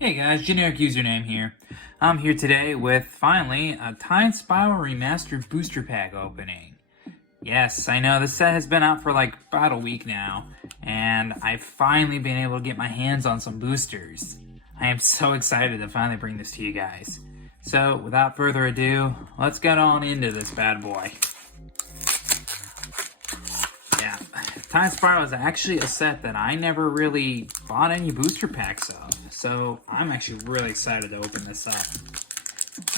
Hey guys, generic username here. I'm here today with, finally, a Time Spiral Remastered booster pack opening. Yes, I know, this set has been out for like about a week now, and I've finally been able to get my hands on some boosters. I am so excited to finally bring this to you guys. So, without further ado, let's get on into this bad boy. Yeah, Time Spiral is actually a set that I never really bought any booster packs of, so I'm actually really excited to open this up.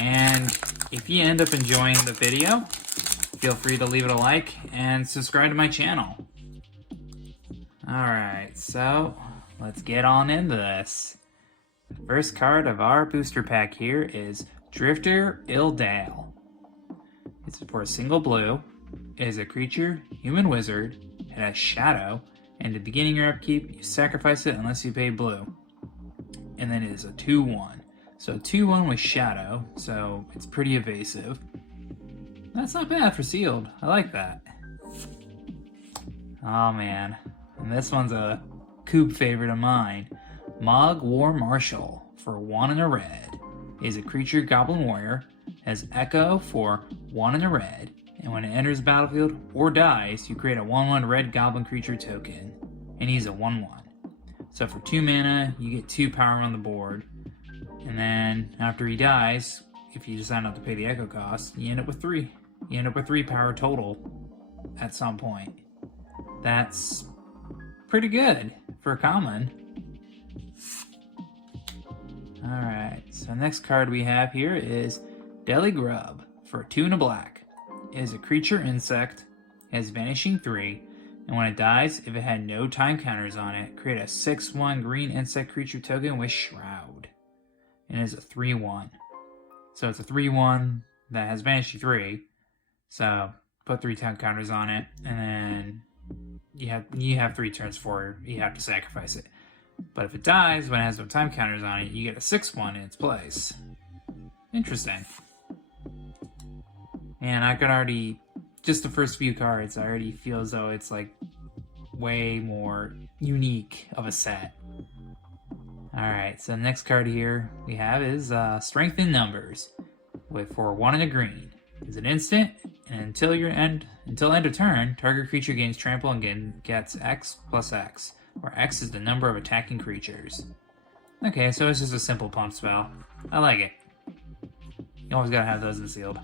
And if you end up enjoying the video, feel free to leave it a like and subscribe to my channel. Alright, so let's get on into this. The first card of our booster pack here is Drifter Ildale. It's for a single blue. It is a creature, human wizard. It has shadow, and at the beginning of your upkeep, you sacrifice it unless you pay blue. And then it is a 2/1. So 2/1 with shadow, so it's pretty evasive. That's not bad for sealed. I like that. Oh man, and this one's a Coop favorite of mine. Mog War Marshal for 1 and a red. Is a creature goblin warrior, has echo for 1 and a red, and when it enters the battlefield or dies, you create a 1/1 red goblin creature token, and he's a 1/1. So for 2 mana, you get 2 power on the board, and then after he dies, if you decide not to pay the echo cost, you end up with 3. You end up with 3 power total at some point. That's pretty good for a common. Alright, so next card we have here is Deli Grub for 2 and a black. It is a creature insect, has vanishing 3, and when it dies, if it had no time counters on it, create a 6/1 green insect creature token with Shroud. And it is a 3/1. So it's a 3/1 that has vanishing 3. So put 3 time counters on it, and then you have 3 turns for it. You have to sacrifice it. But if it dies when it has no time counters on it, you get a 6/1 in its place. Interesting. And I could already, just the first few cards, I already feel as though it's like way more unique of a set. Alright, so the next card here we have is Strength in Numbers for 1 and a green. It's an instant, and until end of turn, target creature gains trample and gets X plus X, where X is the number of attacking creatures. Okay, so it's just a simple pump spell. I like it. You always gotta have those in sealed.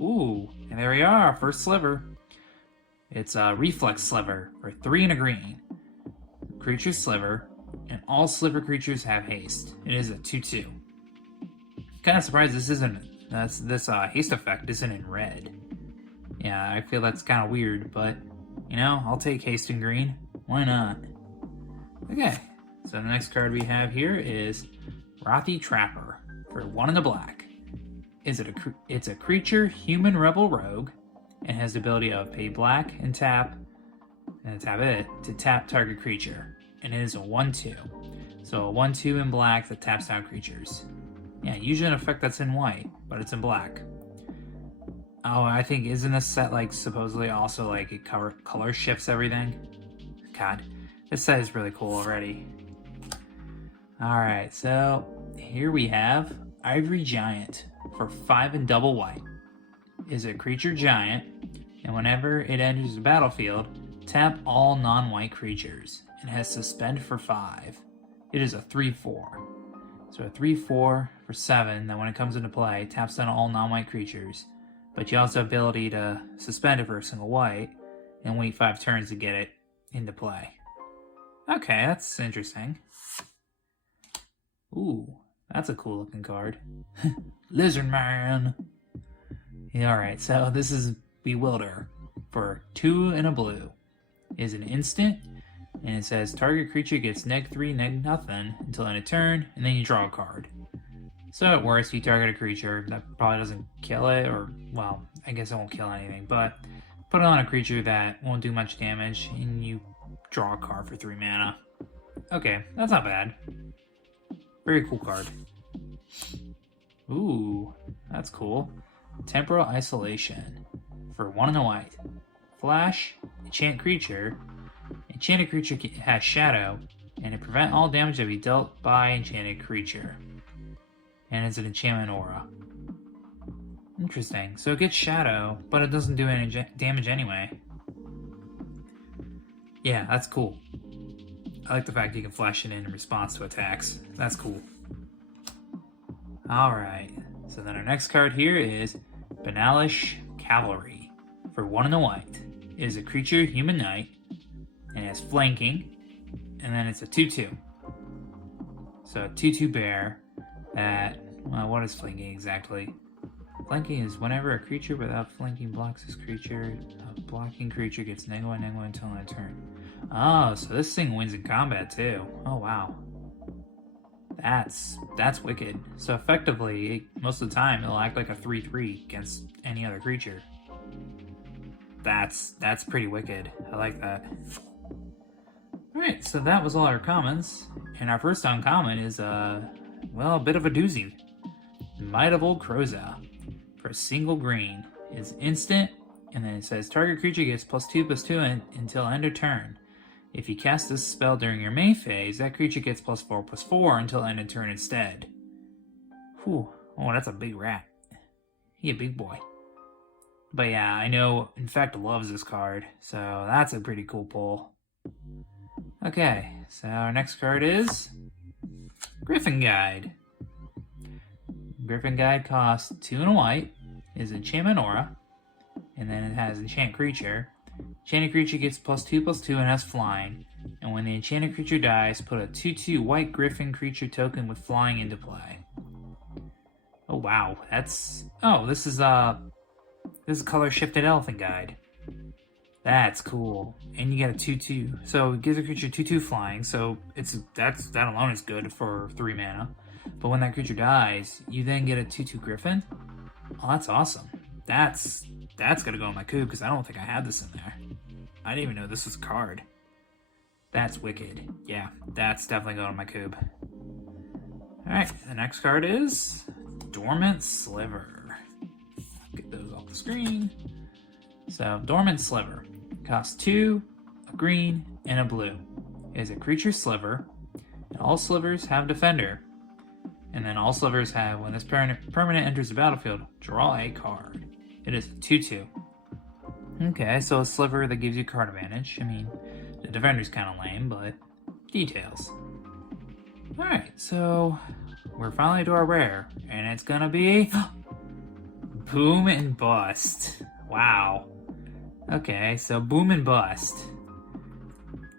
Ooh, and there we are, first sliver. It's a Reflex Sliver for 3 and a green. Creature Sliver, and all sliver creatures have haste. It is a 2/2. Kind of surprised this haste effect isn't in red. Yeah, I feel that's kind of weird, but you know, I'll take haste in green. Why not? Okay, so the next card we have here is Rothy Trapper for 1 and a black. It's a creature, human rebel rogue, and has the ability of pay black and tap it to tap target creature, and it is a 1/2. So a 1/2 in black that taps down creatures. Yeah, usually an effect that's in white, but it's in black. Oh, I think isn't this set like supposedly also like it color shifts everything? God, this set is really cool already. Alright, so here we have Ivory Giant for 5 and double white. Is a creature giant, and whenever it enters the battlefield, tap all non-white creatures, and has suspend for 5. It is a 3/4. So a 3/4 for 7 that when it comes into play, taps down all non-white creatures, but you also have the ability to suspend it for a single white, and wait 5 turns to get it into play. Okay, that's interesting. Ooh, that's a cool looking card. Lizard Man! Alright, so this is Bewilder for 2 and a blue. It is an instant, and it says target creature gets -3, -0 until end of turn, and then you draw a card. So at worst, you target a creature that probably doesn't kill it, or, well, I guess it won't kill anything, but put it on a creature that won't do much damage, and you draw a card for 3 mana. Okay, that's not bad. Very cool card. Ooh, that's cool. Temporal Isolation for 1 and a white. Flash, enchant creature. Enchanted creature has shadow, and it prevents all damage that be dealt by enchanted creature. And it's an enchantment aura. Interesting. So it gets shadow, but it doesn't do any damage anyway. Yeah, that's cool. I like the fact you can flash it in response to attacks. That's cool. Alright, so then our next card here is Banalish Cavalry for 1 and a white. It is a creature, human knight, and it has flanking, and then it's a 2/2. So a 2/2 bear that, well, what is flanking exactly? Flanking is whenever a creature without flanking blocks this creature, a blocking creature gets -1/-1 until end of turn. Oh, so this thing wins in combat too. Oh wow. That's wicked. So effectively, most of the time, it'll act like a 3/3 against any other creature. That's pretty wicked. I like that. Alright, so that was all our commons. And our first uncommon is, well, a bit of a doozy. Might of Old Crowza. For a single green. It's instant, and then it says target creature gets +2/+2 until end of turn. If you cast this spell during your main phase, that creature gets +4/+4 until end of turn instead. Whew. Oh, that's a big rat. He a big boy. But yeah, I know Infect loves this card, so that's a pretty cool pull. Okay, so our next card is Griffin Guide. Griffin Guide costs 2 and a white, is enchantment aura, and then it has enchant creature. Enchanted creature gets +2/+2 and has flying. And when the enchanted creature dies, put a 2/2 white griffin creature token with flying into play. Oh wow, that's... Oh, this is color shifted elephant guide. That's cool. And you get a 2/2. So it gives a creature 2/2 flying, so that alone is good for 3 mana. But when that creature dies, you then get a 2/2 griffin. Oh, that's awesome. That's gonna go in my cube because I don't think I had this in there. I didn't even know this was a card. That's wicked. Yeah, that's definitely going in my cube. Alright, the next card is Dormant Sliver. Get those off the screen. So, Dormant Sliver costs 2, a green, and a blue. It is a creature sliver, and all slivers have defender. And then all slivers have, when this permanent enters the battlefield, draw a card. It is a 2/2. Okay, so a sliver that gives you card advantage. I mean, the defender's kind of lame, but details. Alright, so we're finally to our rare, and it's gonna be Boom and Bust. Wow. Okay, so Boom and Bust.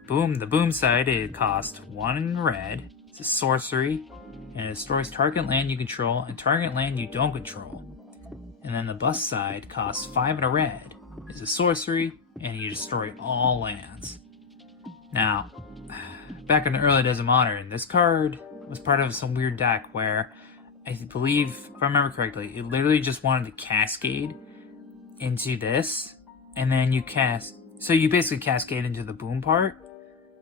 Boom, the boom side, it costs 1 in red. It's a sorcery, and it destroys target land you control and target land you don't control. And then the bust side costs 5 in a red. It's a sorcery, and you destroy all lands. Now, back in the early days of Modern, this card was part of some weird deck where, I believe, if I remember correctly, it literally just wanted to cascade into this, and then you cast... So you basically cascade into the boom part.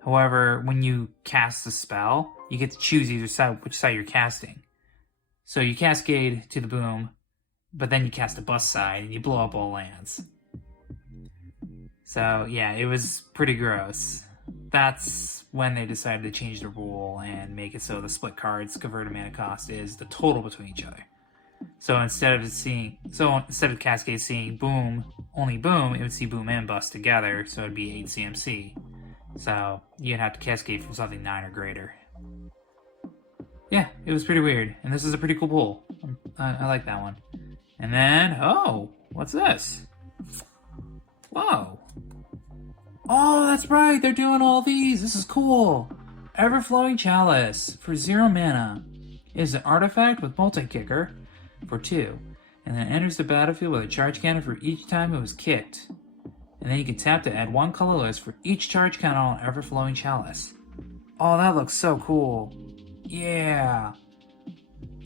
However, when you cast the spell, you get to choose either side, which side you're casting. So you cascade to the boom, but then you cast the bust side, and you blow up all lands. So, yeah, it was pretty gross. That's when they decided to change the rule and make it so the split cards converted mana cost is the total between each other. So instead of Cascade seeing boom, only boom, it would see boom and bust together, so it'd be 8 CMC. So you'd have to Cascade from something 9 or greater. Yeah, it was pretty weird, and this is a pretty cool pull. I like that one. And then, oh, what's this? Whoa. Oh, that's right, they're doing all these. This is cool. Everflowing Chalice for 0 mana. It is an artifact with multi-kicker for 2, and then enters the battlefield with a charge counter for each time it was kicked. And then you can tap to add 1 colorless for each charge counter on Everflowing Chalice. Oh, that looks so cool. Yeah.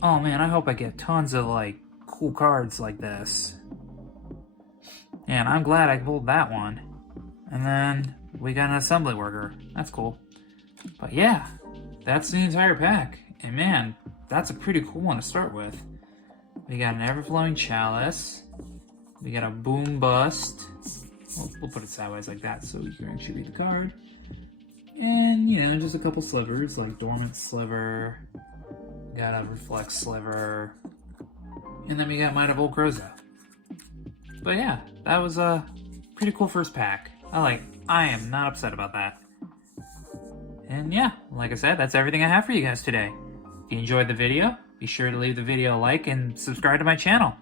Oh man, I hope I get tons of cool cards like this. And I'm glad I pulled that one. And then we got an assembly worker. That's cool. But yeah, that's the entire pack. And man, that's a pretty cool one to start with. We got an Everflowing Chalice. We got a Boom Bust. We'll put it sideways like that so you can actually read the card. And, you know, just a couple slivers, like Dormant Sliver, got a Reflex Sliver, and then we got Might of Old Crozo. But yeah, that was a pretty cool first pack. I am not upset about that. And yeah, like I said, that's everything I have for you guys today. If you enjoyed the video, be sure to leave the video a like and subscribe to my channel.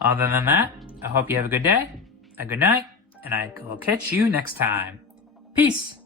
Other than that, I hope you have a good day, a good night, and I will catch you next time. Peace!